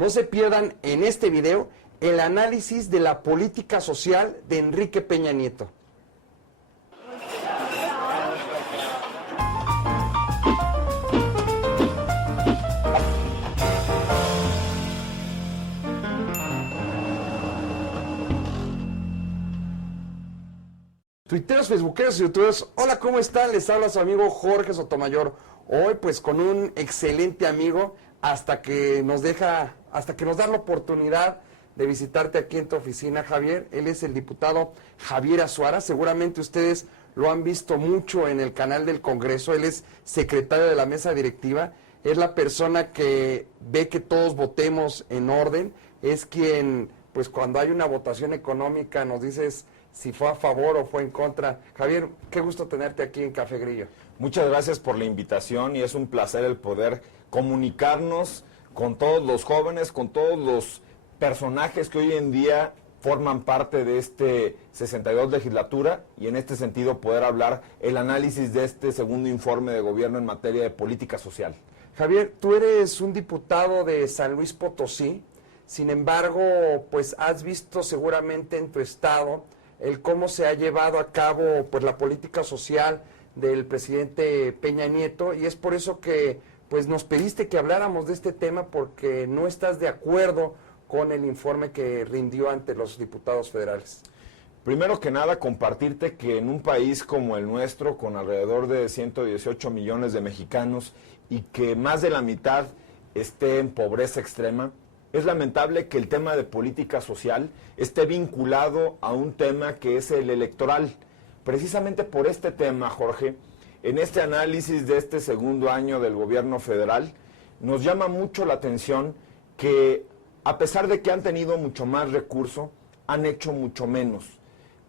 No se pierdan en este video el análisis de la política social de Enrique Peña Nieto. Tuiteros, facebookeros y youtubers, hola, ¿cómo están? Les habla su amigo Jorge Sotomayor. Hoy pues con un excelente amigo hasta que nos da la oportunidad de visitarte aquí en tu oficina, Javier. Él es el diputado Javier Azuara. Seguramente ustedes lo han visto mucho en el canal del Congreso. Él es secretario de la mesa directiva. Es la persona que ve que todos votemos en orden. Es quien, pues cuando hay una votación económica, nos dices si fue a favor o fue en contra. Javier, qué gusto tenerte aquí en Café Grillo. Muchas gracias por la invitación y es un placer el poder comunicarnos con todos los jóvenes, con todos los personajes que hoy en día forman parte de este 62 legislatura y en este sentido poder hablar el análisis de este segundo informe de gobierno en materia de política social. Javier, tú eres un diputado de San Luis Potosí, sin embargo, pues has visto seguramente en tu estado el cómo se ha llevado a cabo pues la política social del presidente Peña Nieto, y es por eso que pues nos pediste que habláramos de este tema, porque no estás de acuerdo con el informe que rindió ante los diputados federales. Primero que nada, compartirte que en un país como el nuestro, con alrededor de 118 millones de mexicanos y que más de la mitad esté en pobreza extrema, es lamentable que el tema de política social esté vinculado a un tema que es el electoral. Precisamente por este tema, Jorge, en este análisis de este segundo año del gobierno federal, nos llama mucho la atención que, a pesar de que han tenido mucho más recurso, han hecho mucho menos.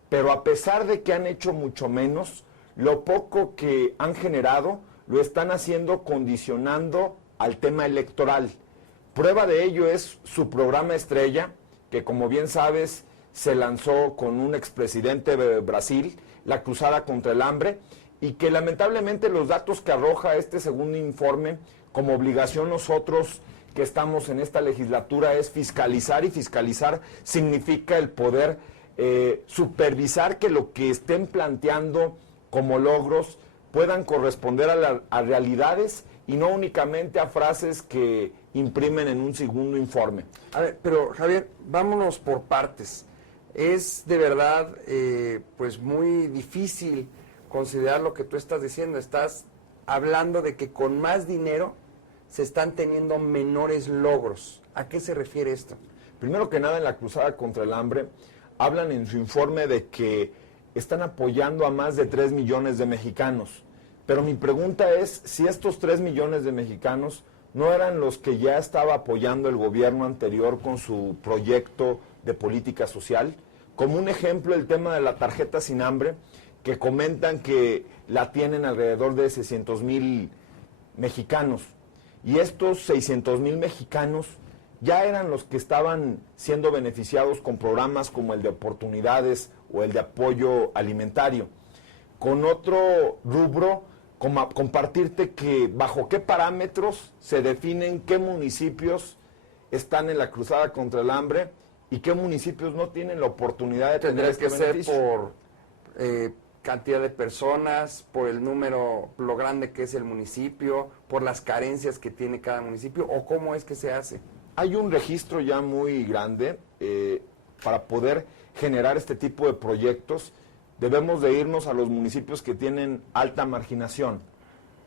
Pero a pesar de que han hecho mucho menos, lo poco que han generado lo están haciendo condicionando al tema electoral. Prueba de ello es su programa estrella, que como bien sabes se lanzó con un expresidente de Brasil, la Cruzada contra el Hambre, y que lamentablemente los datos que arroja este segundo informe, como obligación nosotros que estamos en esta legislatura, es fiscalizar, y fiscalizar significa el poder supervisar que lo que estén planteando como logros puedan corresponder a realidades y no únicamente a frases que imprimen en un segundo informe. A ver, pero Javier, vámonos por partes. Es de verdad pues muy difícil considerar lo que tú estás diciendo. Estás hablando de que con más dinero se están teniendo menores logros. ¿A qué se refiere esto? Primero que nada, en la Cruzada contra el Hambre hablan en su informe de que están apoyando a más de 3 millones de mexicanos. Pero mi pregunta es si estos 3 millones de mexicanos no eran los que ya estaba apoyando el gobierno anterior con su proyecto de política social. Como un ejemplo, el tema de la tarjeta sin hambre, que comentan que la tienen alrededor de 600,000 mexicanos. Y estos 600,000 mexicanos ya eran los que estaban siendo beneficiados con programas como el de oportunidades o el de apoyo alimentario. Con otro rubro, compartirte que bajo qué parámetros se definen qué municipios están en la Cruzada contra el Hambre y qué municipios no tienen la oportunidad de tener este beneficio. Ser por cantidad de personas, por el número, lo grande que es el municipio, por las carencias que tiene cada municipio, o cómo es que se hace. Hay un registro ya muy grande para poder generar este tipo de proyectos. Debemos de irnos a los municipios que tienen alta marginación.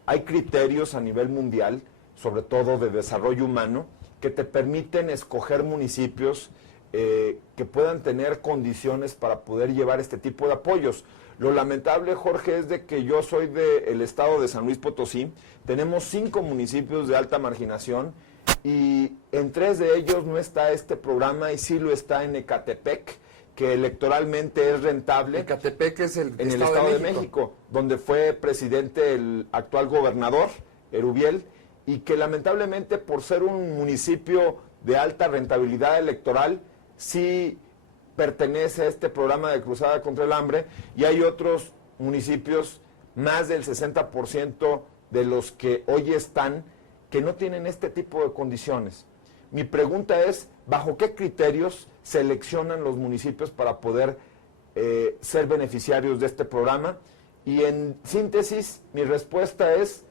Hay criterios a nivel mundial, sobre todo de desarrollo humano, que te permiten escoger municipios que puedan tener condiciones para poder llevar este tipo de apoyos. Lo lamentable, Jorge, es de que yo soy del estado de San Luis Potosí. Tenemos 5 municipios de alta marginación y en 3 de ellos no está este programa, y sí lo está en Ecatepec, que electoralmente es rentable. Ecatepec es en el Estado de México, donde fue presidente el actual gobernador, Erubiel, y que lamentablemente por ser un municipio de alta rentabilidad electoral, sí pertenece a este programa de Cruzada contra el Hambre, y hay otros municipios, más del 60% de los que hoy están, que no tienen este tipo de condiciones. Mi pregunta es, ¿bajo qué criterios seleccionan los municipios para poder ser beneficiarios de este programa? Y en síntesis, mi respuesta es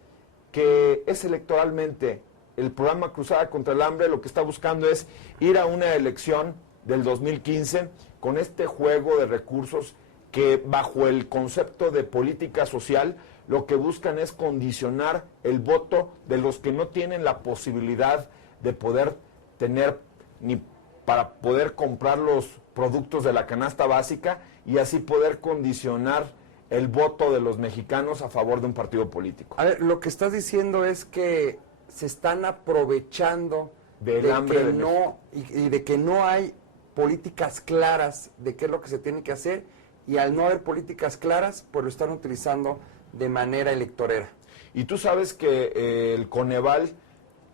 que es electoralmente. El programa Cruzada contra el Hambre lo que está buscando es ir a una elección del 2015 con este juego de recursos que bajo el concepto de política social lo que buscan es condicionar el voto de los que no tienen la posibilidad de poder tener ni para poder comprar los productos de la canasta básica y así poder condicionar el voto de los mexicanos a favor de un partido político. A ver, lo que estás diciendo es que se están aprovechando del de hambre que de no y de que no hay políticas claras de qué es lo que se tiene que hacer, y al no haber políticas claras, pues lo están utilizando de manera electorera. Y tú sabes que el Coneval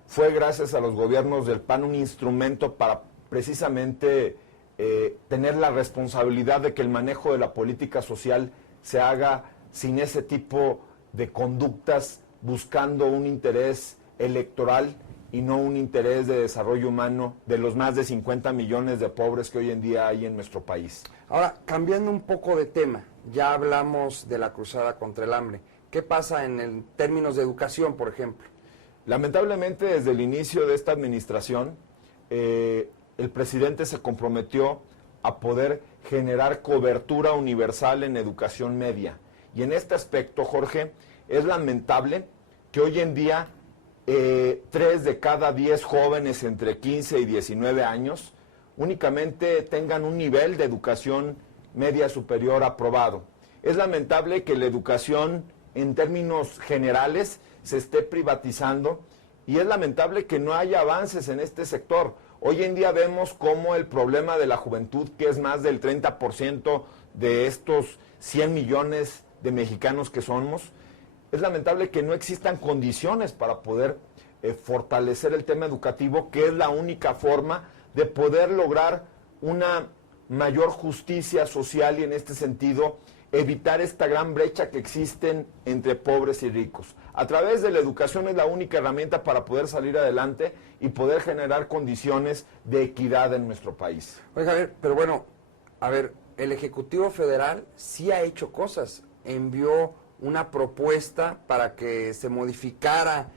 fue, gracias a los gobiernos del PAN, un instrumento para precisamente tener la responsabilidad de que el manejo de la política social se haga sin ese tipo de conductas, buscando un interés electoral y no un interés de desarrollo humano de los más de 50 millones de pobres que hoy en día hay en nuestro país. Ahora, cambiando un poco de tema, ya hablamos de la cruzada contra el hambre. ¿Qué pasa en términos de educación, por ejemplo? Lamentablemente, desde el inicio de esta administración, el presidente se comprometió a poder generar cobertura universal en educación media. Y en este aspecto, Jorge, es lamentable que hoy en día 3 de cada 10 jóvenes entre 15 y 19 años únicamente tengan un nivel de educación media superior aprobado. Es lamentable que la educación en términos generales se esté privatizando y es lamentable que no haya avances en este sector. Hoy en día vemos cómo el problema de la juventud, que es más del 30% de estos 100 millones de mexicanos que somos, es lamentable que no existan condiciones para poder fortalecer el tema educativo, que es la única forma de poder lograr una mayor justicia social y en este sentido evitar esta gran brecha que existen entre pobres y ricos. A través de la educación es la única herramienta para poder salir adelante y poder generar condiciones de equidad en nuestro país. Oiga, a ver, pero bueno, a ver, el Ejecutivo Federal sí ha hecho cosas. Envió una propuesta para que se modificara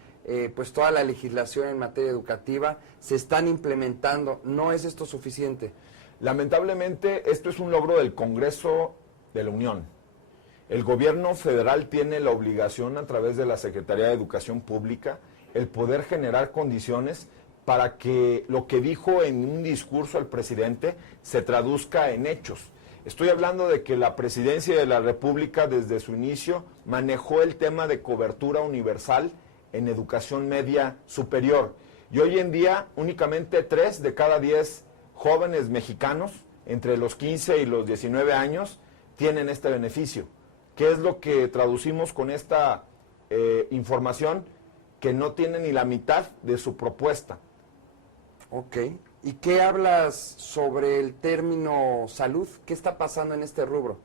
pues toda la legislación en materia educativa. Se están implementando. ¿No es esto suficiente? Lamentablemente, esto es un logro del Congreso de la Unión. El gobierno federal tiene la obligación, a través de la Secretaría de Educación Pública, el poder generar condiciones para que lo que dijo en un discurso el presidente se traduzca en hechos. Estoy hablando de que la Presidencia de la República, desde su inicio, manejó el tema de cobertura universal en educación media superior. Y hoy en día, únicamente 3 de cada 10 jóvenes mexicanos, entre los 15 y los 19 años, tienen este beneficio. ¿Qué es lo que traducimos con esta información? Que no tienen ni la mitad de su propuesta. Ok. ¿Y qué hablas sobre el término salud? ¿Qué está pasando en este rubro?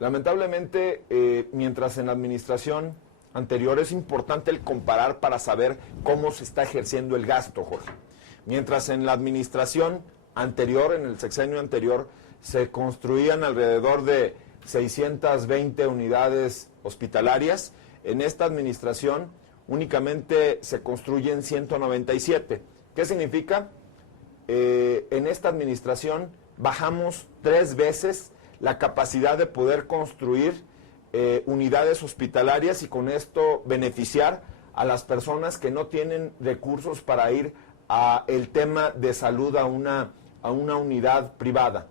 Lamentablemente, mientras en la administración anterior es importante el comparar para saber cómo se está ejerciendo el gasto, Jorge. Mientras en la administración anterior, en el sexenio anterior, se construían alrededor de 620 unidades hospitalarias, en esta administración únicamente se construyen 197. ¿Qué significa? En esta administración bajamos 3 veces la capacidad de poder construir unidades hospitalarias y con esto beneficiar a las personas que no tienen recursos para ir a el tema de salud a una unidad privada.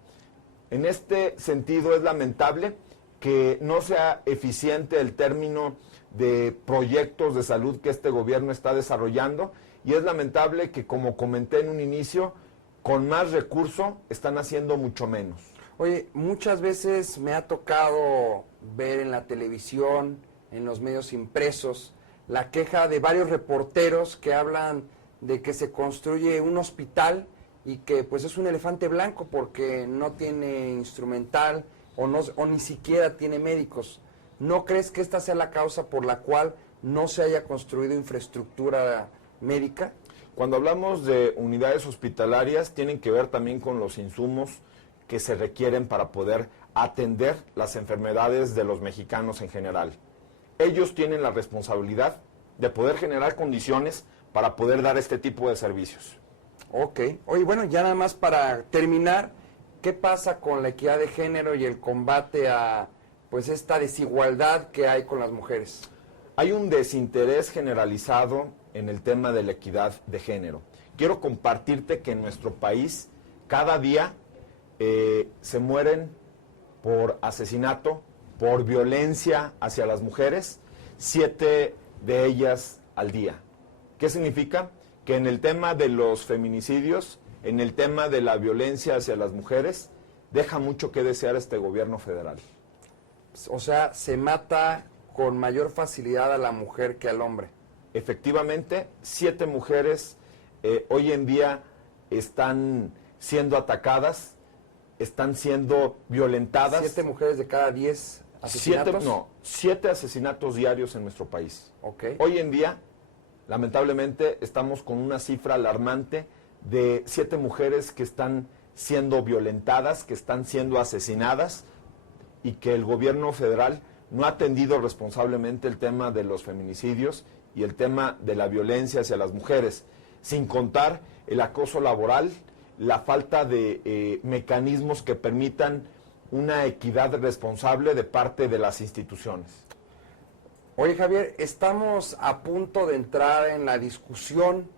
En este sentido es lamentable que no sea eficiente el término de proyectos de salud que este gobierno está desarrollando y es lamentable que, como comenté en un inicio, con más recurso están haciendo mucho menos. Oye, muchas veces me ha tocado ver en la televisión, en los medios impresos, la queja de varios reporteros que hablan de que se construye un hospital y que pues es un elefante blanco porque no tiene instrumental o ni siquiera tiene médicos. ¿No crees que esta sea la causa por la cual no se haya construido infraestructura médica? Cuando hablamos de unidades hospitalarias, tienen que ver también con los insumos que se requieren para poder atender las enfermedades de los mexicanos en general. Ellos tienen la responsabilidad de poder generar condiciones para poder dar este tipo de servicios. Ok. Oye, bueno, ya nada más para terminar, ¿qué pasa con la equidad de género y el combate a pues esta desigualdad que hay con las mujeres? Hay un desinterés generalizado en el tema de la equidad de género. Quiero compartirte que en nuestro país cada día se mueren por asesinato, por violencia hacia las mujeres, 7 de ellas al día. ¿Qué significa? Que en el tema de los feminicidios, en el tema de la violencia hacia las mujeres, deja mucho que desear este gobierno federal. O sea, se mata con mayor facilidad a la mujer que al hombre. Efectivamente, 7 mujeres hoy en día están siendo atacadas, están siendo violentadas. 7 mujeres de cada 10 asesinatos. 7 asesinatos diarios en nuestro país. Okay. Hoy en día, lamentablemente, estamos con una cifra alarmante de 7 mujeres que están siendo violentadas, que están siendo asesinadas, y que el gobierno federal no ha atendido responsablemente el tema de los feminicidios y el tema de la violencia hacia las mujeres, sin contar el acoso laboral, la falta de mecanismos que permitan una equidad responsable de parte de las instituciones. Oye, Javier, estamos a punto de entrar en la discusión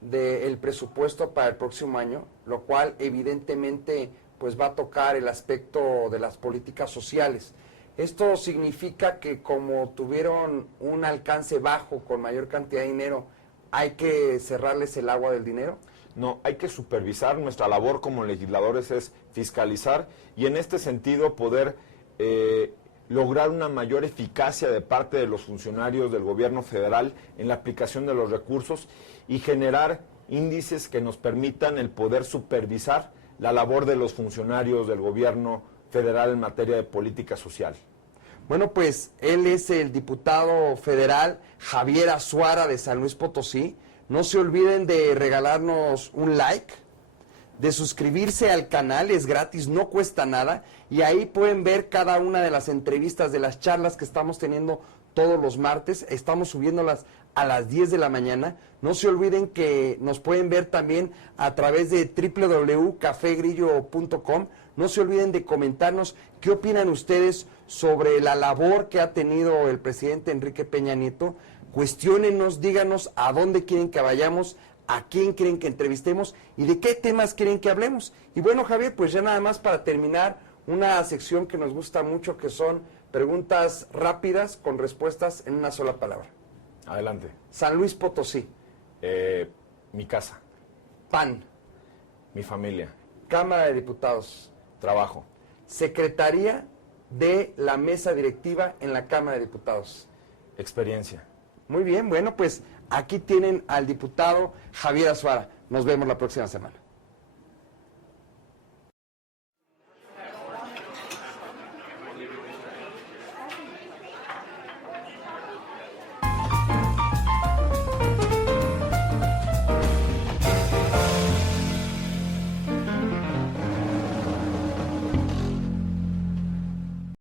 del presupuesto para el próximo año, lo cual evidentemente pues va a tocar el aspecto de las políticas sociales. Esto significa que como tuvieron un alcance bajo con mayor cantidad de dinero, ¿hay que cerrarles el agua del dinero? No, hay que supervisar. Nuestra labor como legisladores es fiscalizar y en este sentido poder lograr una mayor eficacia de parte de los funcionarios del gobierno federal en la aplicación de los recursos y generar índices que nos permitan el poder supervisar la labor de los funcionarios del gobierno federal en materia de política social. Bueno, pues él es el diputado federal Javier Azuara de San Luis Potosí. No se olviden de regalarnos un like, de suscribirse al canal, es gratis, no cuesta nada. Y ahí pueden ver cada una de las entrevistas, de las charlas que estamos teniendo todos los martes. Estamos subiéndolas a las 10 de la mañana. No se olviden que nos pueden ver también a través de www.cafegrillo.com. No se olviden de comentarnos qué opinan ustedes sobre la labor que ha tenido el presidente Enrique Peña Nieto. Cuestiónenos, díganos a dónde quieren que vayamos, a quién quieren que entrevistemos y de qué temas quieren que hablemos. Y bueno, Javier, pues ya nada más para terminar, una sección que nos gusta mucho, que son preguntas rápidas con respuestas en una sola palabra. Adelante. San Luis Potosí. Mi casa. PAN. Mi familia. Cámara de Diputados. Trabajo. Secretaría de la mesa directiva en la Cámara de Diputados. Experiencia. Muy bien, bueno, pues aquí tienen al diputado Javier Azuara. Nos vemos la próxima semana.